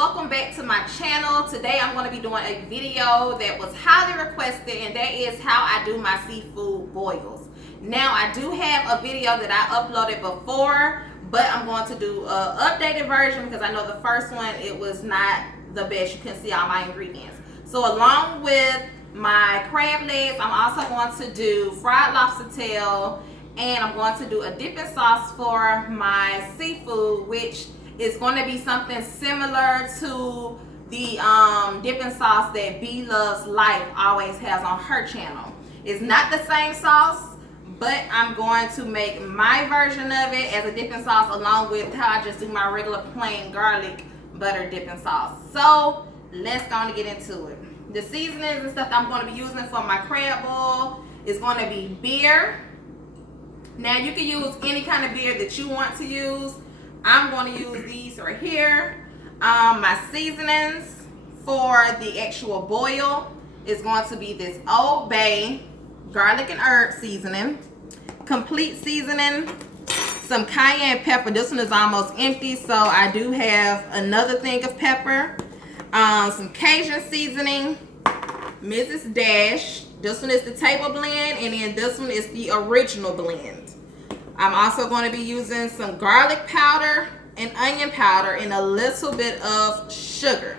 welcome back to my channel. Today I'm going to be doing a video that was highly requested, and that is how I do my seafood boils. Now I do have a video that I uploaded before, but I'm going to do an updated version because I know the first one, it was not the best. You couldn't see all my ingredients. So along with my crab legs, I'm also going to do fried lobster tail, and I'm going to do a dipping sauce for my seafood, which is going to be something similar to the dipping sauce that B Loves Life always has on her channel. It's not the same sauce, but I'm going to make my version of it as a dipping sauce along with how I just do my regular plain garlic butter dipping sauce. So let's go on and get into it. The seasonings and stuff that I'm going to be using for my crab boil is going to be beer. Now you can use any kind of beer that you want to use. I'm going to use these right here. My seasonings for the actual boil is going to be this Old Bay garlic and herb seasoning, complete seasoning, some cayenne pepper. This one is almost empty, so I do have another thing of pepper, some Cajun seasoning, Mrs. Dash. This one is the table blend, and then this one is the original blend. I'm also going to be using some garlic powder and onion powder and a little bit of sugar.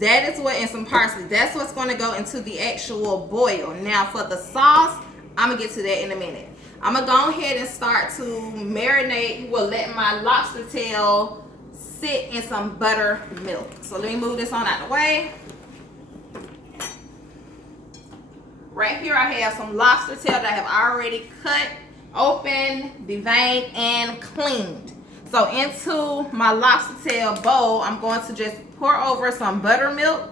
That is what, and some parsley. That's what's going to go into the actual boil. Now for the sauce, I'm going to get to that in a minute. I'm going to go ahead and start to marinate. We'll let my lobster tail sit in some buttermilk. So let me move this on out of the way. Right here I have some lobster tail that I have already cut open, deveined, and cleaned. So into my lobster tail bowl, I'm going to just pour over some buttermilk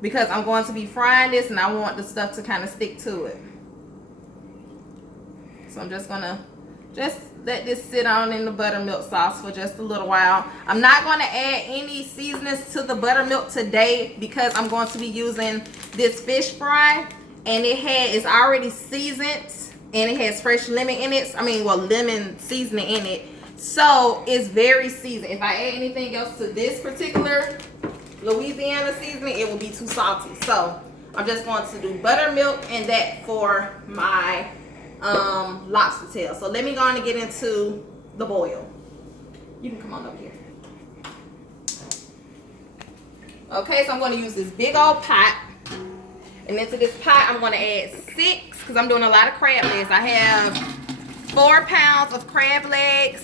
because I'm going to be frying this and I want the stuff to kind of stick to it. So I'm just gonna let this sit on in the buttermilk sauce for just a little while. I'm not going to add any seasonings to the buttermilk today because I'm going to be using this fish fry, and it's already seasoned. And it has fresh lemon in it. Lemon seasoning in it. So it's very seasoned. If I add anything else to this particular Louisiana seasoning, it will be too salty. So I'm just going to do buttermilk and that for my lobster tail. So let me go on and get into the boil. You can come on over here. Okay, so I'm going to use this big old pot. And into this pot, I'm going to add 6, because I'm doing a lot of crab legs. I have 4 pounds of crab legs,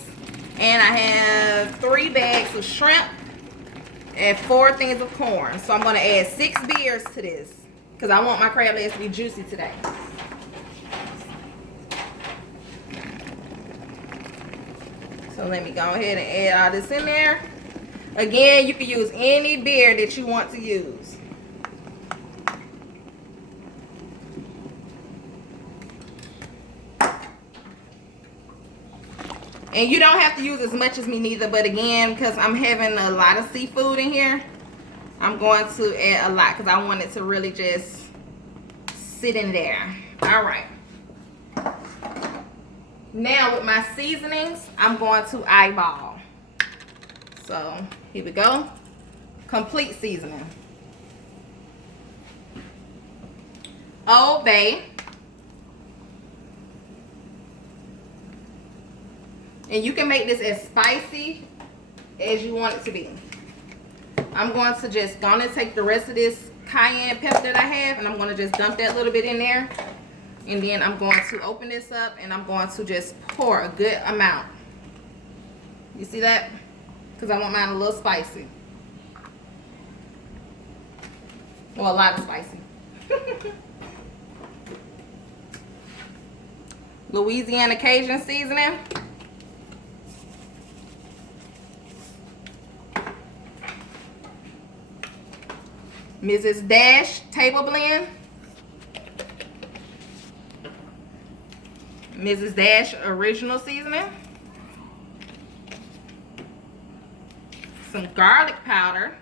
and I have 3 bags of shrimp, and 4 things of corn. So I'm going to add 6 beers to this, because I want my crab legs to be juicy today. So let me go ahead and add all this in there. Again, you can use any beer that you want to use. And you don't have to use as much as me neither, but again, because I'm having a lot of seafood in here, I'm going to add a lot because I want it to really just sit in there. All right. Now with my seasonings, I'm going to eyeball. So here we go. Complete seasoning. Old Bay. And you can make this as spicy as you want it to be. I'm going to just take the rest of this cayenne pepper that I have, and I'm going to just dump that little bit in there. And then I'm going to open this up, and I'm going to just pour a good amount. You see that? Because I want mine a little spicy. Well, a lot of spicy. Louisiana Cajun seasoning. Mrs. Dash table blend. Mrs. Dash original seasoning. Some garlic powder.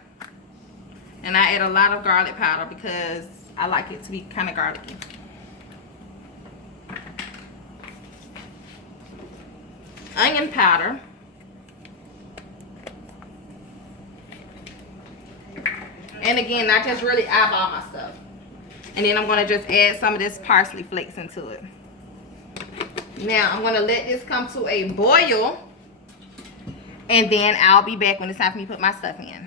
And I add a lot of garlic powder because I like it to be kind of garlicky. Onion powder. And again, I just really eyeball my stuff. And then I'm going to just add some of this parsley flakes into it. Now, I'm going to let this come to a boil. And then I'll be back when it's time for me to put my stuff in.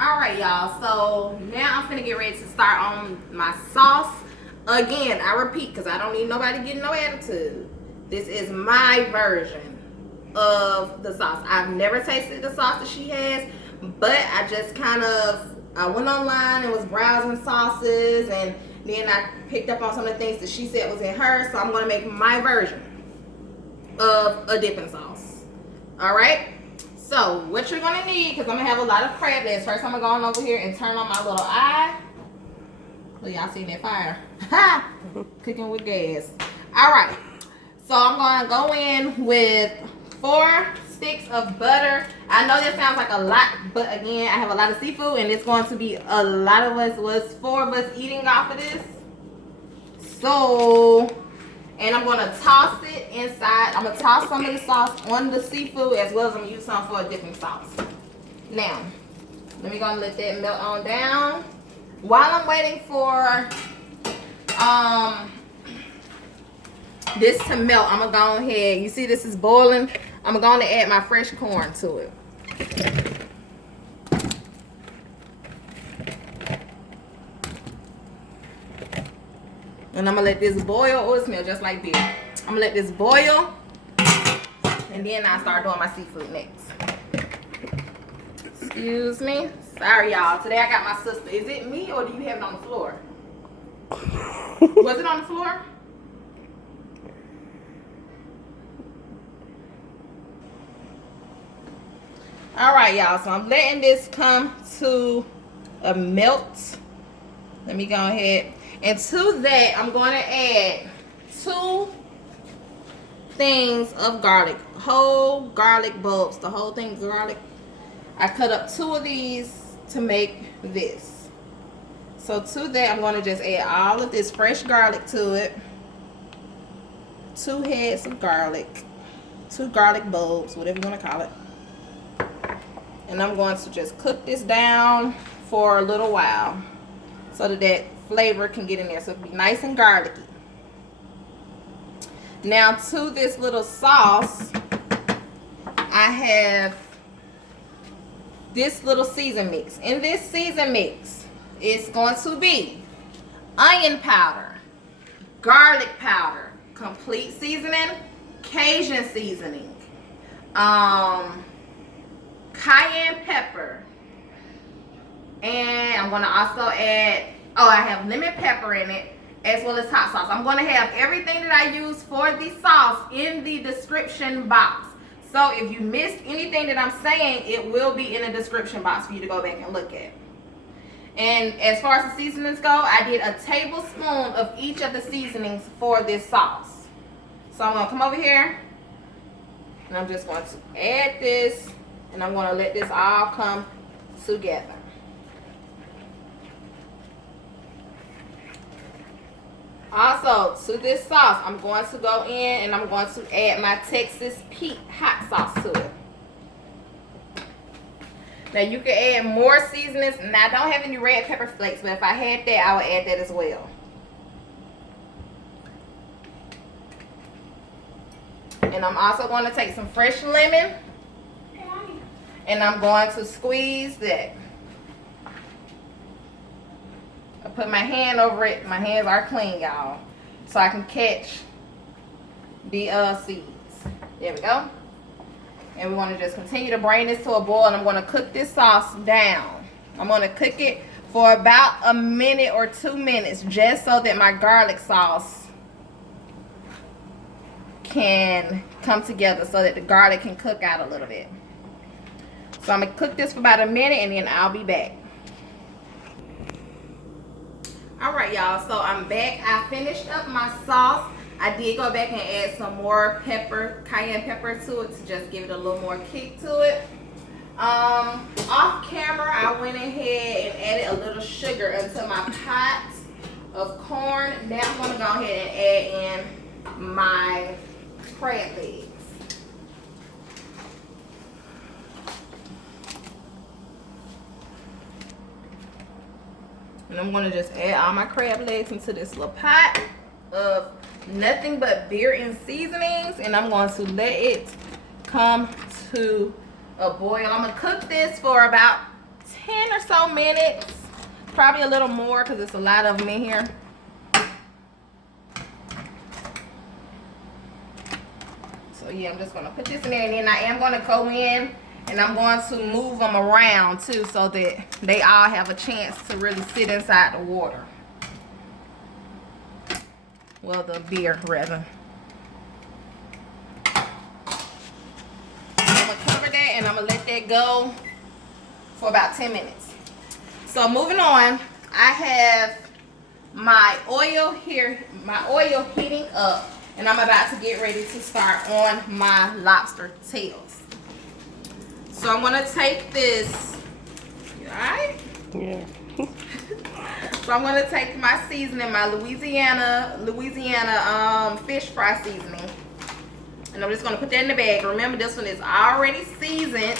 Alright, y'all. So, now I'm finna get ready to start on my sauce. Again, I repeat, because I don't need nobody getting no attitude. This is my version of the sauce. I've never tasted the sauce that she has. But I just I went online and was browsing sauces, and then I picked up on some of the things that she said was in hers. So I'm going to make my version of a dipping sauce. Alright? So what you're going to need, because I'm going to have a lot of crab legs. First I'm going to go on over here and turn on my little eye. Well, y'all seen that fire. Ha! Cooking with gas. Alright. So I'm going to go in with 4 sticks of butter. I know that sounds like a lot, but again, I have a lot of seafood, and it's going to be a lot of us. Was 4 of us eating off of this. So, and I'm going to toss it inside. I'm going to toss some of the sauce on the seafood, as well as I'm going to use some for a dipping sauce. Now, let me go and let that melt on down. While I'm waiting for this to melt, I'm going to go ahead. You see this is boiling. I'm going to add my fresh corn to it. And I'm going to let this boil. Oh, it smells just like beer. I'm going to let this boil. And then I'll start doing my seafood next. Excuse me. Sorry, y'all. Today I got my sister. Is it me, or do you have it on the floor? Was it on the floor? Alright, y'all, so I'm letting this come to a melt. Let me go ahead. And to that, I'm going to add 2 things of garlic. Whole garlic bulbs. The whole thing garlic. I cut up 2 of these to make this. So to that, I'm going to just add all of this fresh garlic to it. 2 heads of garlic. 2 garlic bulbs, whatever you want to call it. And I'm going to just cook this down for a little while so that that flavor can get in there. So it'll be nice and garlicky. Now to this little sauce, I have this little season mix. In this season mix, it's going to be onion powder, garlic powder, complete seasoning, Cajun seasoning, cayenne pepper, and I'm going to also add, I have lemon pepper in it, as well as hot sauce. I'm going to have everything that I use for the sauce in the description box. So if you missed anything that I'm saying, it will be in the description box for you to go back and look at. And as far as the seasonings go, I did a tablespoon of each of the seasonings for this sauce. So I'm going to come over here, and I'm just going to add this. And I'm going to let this all come together. Also, to this sauce, I'm going to go in and I'm going to add my Texas Pete hot sauce to it. Now, you can add more seasonings. Now, I don't have any red pepper flakes, but if I had that, I would add that as well. And I'm also going to take some fresh lemon. And I'm going to squeeze that. I put my hand over it. My hands are clean, y'all. So I can catch the seeds. There we go. And we want to just continue to bring this to a boil. And I'm going to cook this sauce down. I'm going to cook it for about a minute or 2 minutes. Just so that my garlic sauce can come together. So that the garlic can cook out a little bit. So I'm going to cook this for about a minute, and then I'll be back. Alright, y'all. So I'm back. I finished up my sauce. I did go back and add some more pepper, cayenne pepper to it to just give it a little more kick to it. Off camera, I went ahead and added a little sugar into my pot of corn. Now I'm going to go ahead and add in my crab legs. And I'm gonna just add all my crab legs into this little pot of nothing but beer and seasonings, and I'm going to let it come to a boil. I'm gonna cook this for about 10 or so minutes, probably a little more because it's a lot of them in here. So yeah, I'm just gonna put this in there, and then I am gonna go in and I'm going to move them around too so that they all have a chance to really sit inside the water. Well, the beer rather. I'm gonna cover that and I'm gonna let that go for about 10 minutes. So moving on, I have my oil here, my oil heating up, and I'm about to get ready to start on my lobster tails. So I'm gonna take this, you all right? Yeah. So I'm gonna take my seasoning, my Louisiana fish fry seasoning, and I'm just gonna put that in the bag. Remember, this one is already seasoned.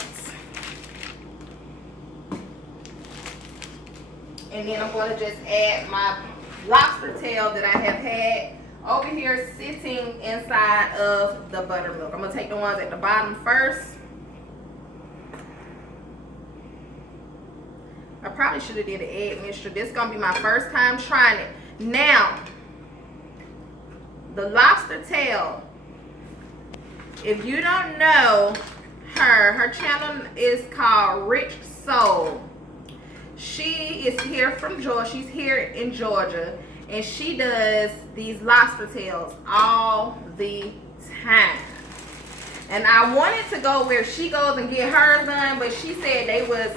And then I'm gonna just add my lobster tail that I have had over here sitting inside of the buttermilk. I'm gonna take the ones at the bottom first. I probably should have did an egg mixture. This is gonna be my first time trying it. Now, the lobster tail, if you don't know her channel is called Rich Soul. She is here from Georgia. She's here in Georgia, and she does these lobster tails all the time. And I wanted to go where she goes and get hers done, but she said they was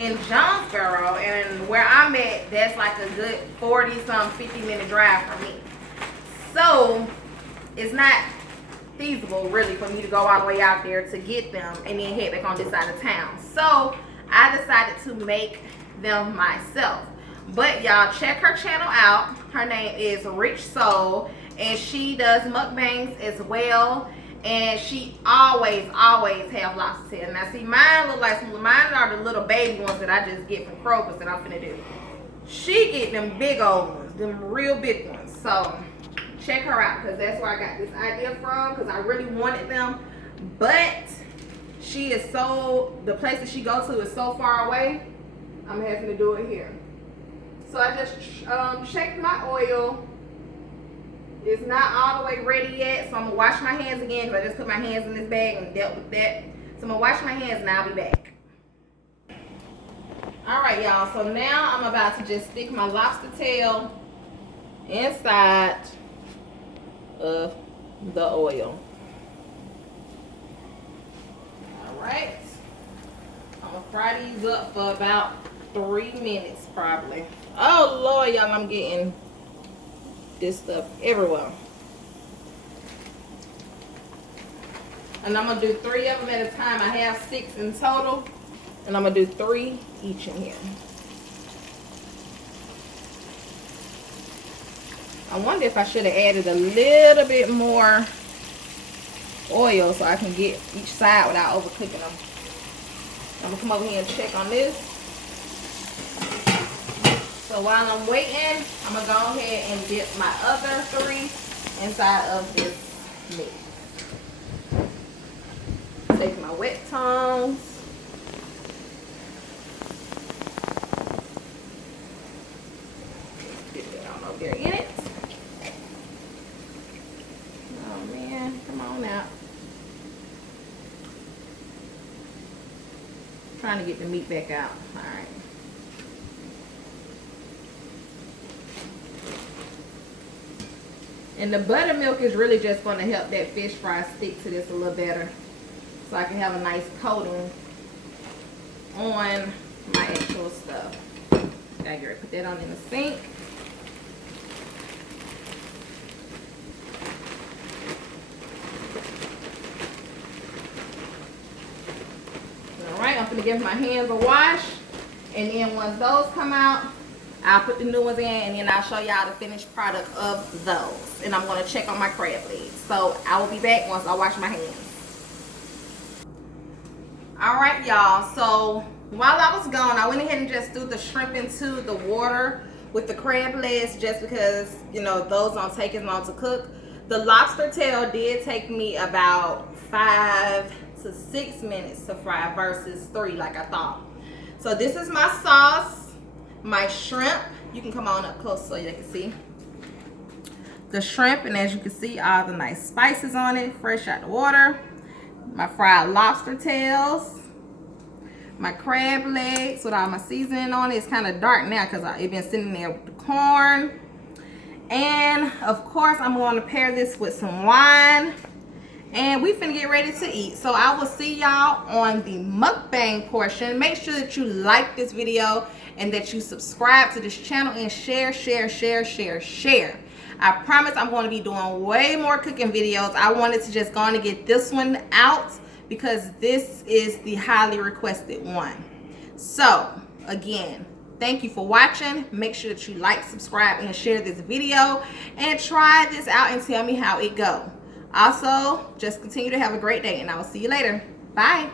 in Jonesboro, and where I'm at, that's like a good 50-minute drive for me. So it's not feasible really for me to go all the way out there to get them and then head back on this side of town. So I decided to make them myself. But y'all check her channel out. Her name is Rich Soul, and she does mukbangs as well. And she always have lobster tail. Now see, mine look like mine are the little baby ones that I just get from Kroger's that I'm finna do. She get them big old ones, them real big ones. So check her out, because that's where I got this idea from, because I really wanted them. But she is the place that she goes to is so far away, I'm having to do it here. So I just checked my oil. It's not all the way ready yet, so I'm gonna wash my hands again, because I just put my hands in this bag and dealt with that. So I'm gonna wash my hands and I'll be back. All right, y'all, so now I'm about to just stick my lobster tail inside of the oil. All right, I'm gonna fry these up for about 3 minutes probably. Oh Lord, y'all, I'm getting this stuff everywhere. And I'm gonna do 3 of them at a time. I have 6 in total, and I'm gonna do 3 each in here. I wonder if I should have added a little bit more oil so I can get each side without overcooking them. I'm gonna come over here and check on this. So while I'm waiting, I'm gonna go ahead and dip my other 3 inside of this mix. Take my wet tongs. Get that on over there in it. Oh man, come on out. Trying to get the meat back out. All right. And the buttermilk is really just going to help that fish fry stick to this a little better, so I can have a nice coating on my actual stuff. Gotta get ready to put that on in the sink. Alright, I'm going to give my hands a wash, and then once those come out, I'll put the new ones in, and then I'll show y'all the finished product of those. And I'm going to check on my crab legs. So I will be back once I wash my hands. Alright, y'all. So while I was gone, I went ahead and just threw the shrimp into the water with the crab legs just because, you know, those don't take as long to cook. The lobster tail did take me about 5 to 6 minutes to fry versus 3 like I thought. So this is my sauce, my shrimp. You can come on up close so you can see. The shrimp, and as you can see, all the nice spices on it, fresh out the water. My fried lobster tails. My crab legs with all my seasoning on it. It's kind of dark now because it's been sitting there with the corn. And of course, I'm going to pair this with some wine. And we finna get ready to eat. So I will see y'all on the mukbang portion. Make sure that you like this video and that you subscribe to this channel and share. I promise I'm going to be doing way more cooking videos. I wanted to just go on and get this one out because this is the highly requested one. So again, thank you for watching. Make sure that you like, subscribe, and share this video. And try this out and tell me how it goes. Also, just continue to have a great day, and I will see you later. Bye.